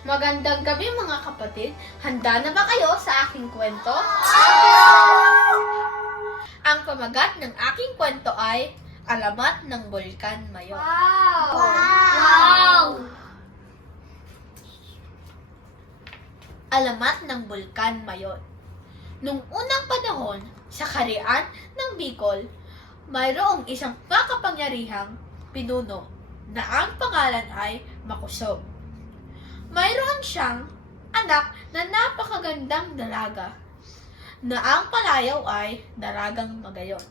Magandang gabi mga kapatid. Handa na ba kayo sa aking kwento? Ang pamagat ng aking kwento ay Alamat ng Bulkan Mayon. Wow! Alamat ng Bulkan Mayon. Nung unang panahon, sa karian ng Bicol, mayroong isang makapangyarihang pinuno na ang pangalan ay Makusog. Mayroon siyang anak na napakagandang dalaga na ang palayaw ay daragang Magayon.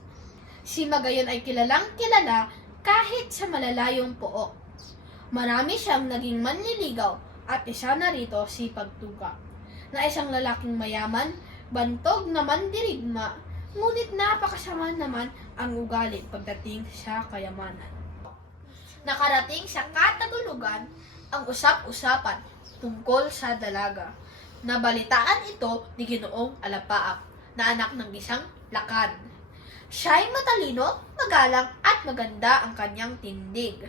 Si Magayon ay kilalang kilala kahit sa malalayong pook. Marami siyang naging manliligaw at isa na rito si Pagtuga na isang lalaking mayaman, bantog na mandirigma, ngunit napakasama naman ang ugali pagdating sa kayamanan. Nakarating sa katagulugan ang usap-usapan tungkol sa dalaga. Nabalitaan ito ni Ginoong Alapaap na anak ng isang lakan. Siya'y matalino, magalang at maganda ang kanyang tindig.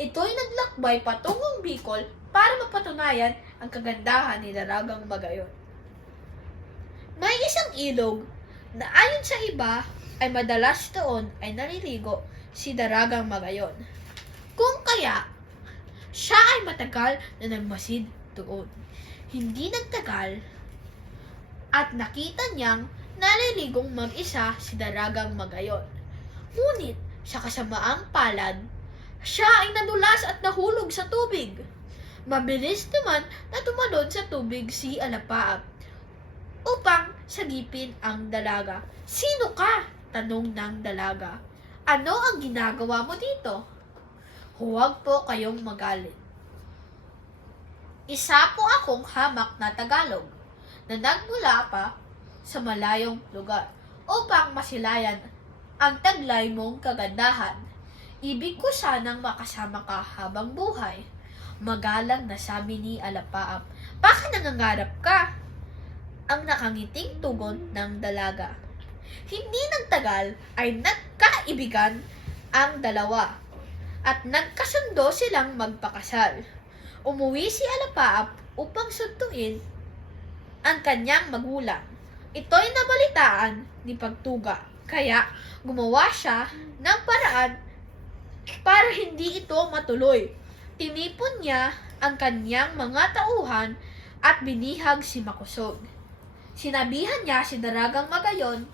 Ito'y naglakbay patungong Bicol para mapatunayan ang kagandahan ni Daragang Magayon. May isang ilog na ayon sa iba ay madalas doon ay naliligo si Daragang Magayon. Kung kaya, siya ay matagal na nagmasid doon. Hindi nagtagal at nakita niyang naliligong mag-isa si Daragang Magayon. Ngunit sa kasamaang palad, siya ay nadulas at nahulog sa tubig. Mabilis naman na tumalon sa tubig si Alapaap upang sagipin ang dalaga. Sino ka? Tanong ng dalaga. Ano ang ginagawa mo dito? Huwag po kayong magalit. Isa po akong hamak na Tagalog na nagmula pa sa malayong lugar upang masilayan ang taglay mong kagandahan. Ibig ko sanang makasama ka habang buhay. Magalang na sabi ni Alapaap, baka nangangarap ka? Ang nakangiting tugon ng dalaga. Hindi nagtagal ay nagkaibigan ang dalawa at nagkasundo silang magpakasal. Umuwi si Alapaap upang suntuin ang kanyang magulang. Ito'y nabalitaan ni Pagtuga, kaya gumawa siya ng paraan para hindi ito matuloy. Tinipon niya ang kanyang mga tauhan at binihag si Makusog. Sinabihan niya si Daragang Magayon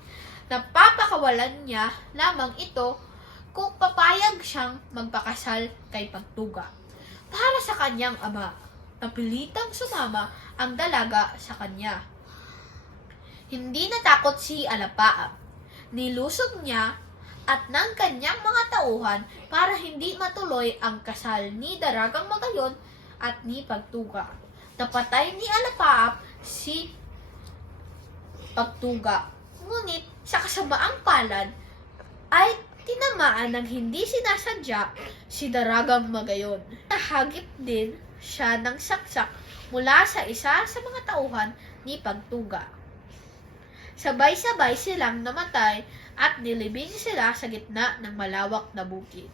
na papakawalan niya lamang ito kung papayag siyang magpakasal kay Pagtuga. Para sa kanyang ama, napilitang sumama ang dalaga sa kanya. Hindi natakot si Alapaap. Nilusog niya at ng kanyang mga tauhan para hindi matuloy ang kasal ni Daragang Magayon at ni Pagtuga. Napatay ni Alapaap si Pagtuga. Ngunit sa kasamaang palad ay tinamaan ng hindi sinasadya si Daragang Magayon. Nahagip din siya ng saksak mula sa isa sa mga tauhan ni Pagtuga. Sabay-sabay silang namatay at nilibing sila sa gitna ng malawak na bukid.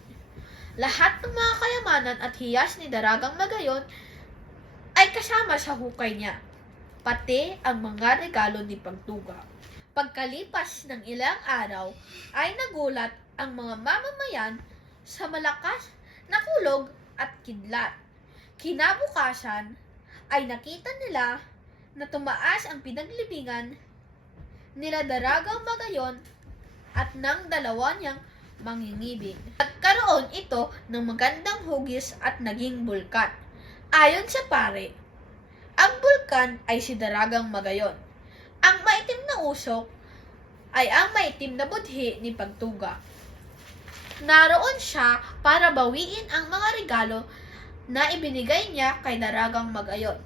Lahat ng mga kayamanan at hiyas ni Daragang Magayon ay kasama sa hukay niya, pati ang mga regalo ni Pagtuga. Pagkalipas ng ilang araw, ay nagulat ang mga mamamayan sa malakas na kulog at kidlat. Kinabukasan, ay nakita nila na tumaas ang pinaglibingan nila Daragang Magayon at ng dalawa niyang mangingibig. Nagkaroon ito ng magandang hugis at naging bulkan. Ayon sa pare, ang bulkan ay si Daragang Magayon. Ang maitim na usok ay ang maitim na budhi ni Pagtuga. Naroon siya para bawiin ang mga regalo na ibinigay niya kay Daragang Magayon.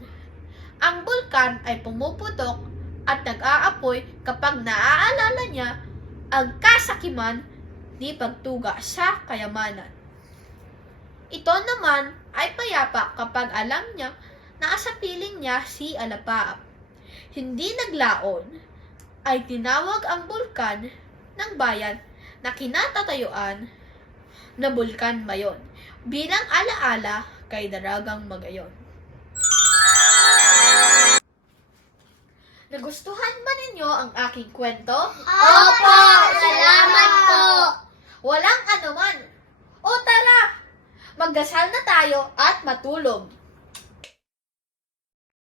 Ang bulkan ay pumuputok at nag-aapoy kapag naaalala niya ang kasakiman ni Pagtuga sa kayamanan. Ito naman ay payapa kapag alam niya na sa piling niya si Alapaap. Hindi naglaon, ay tinawag ang bulkan ng bayan na kinatatayuan na Bulkan Mayon bilang alaala kay Daragang Magayon. Nagustuhan ba ninyo ang aking kwento? Opo! Salamat po! Walang anuman! O tara! Magdasal na tayo at matulog!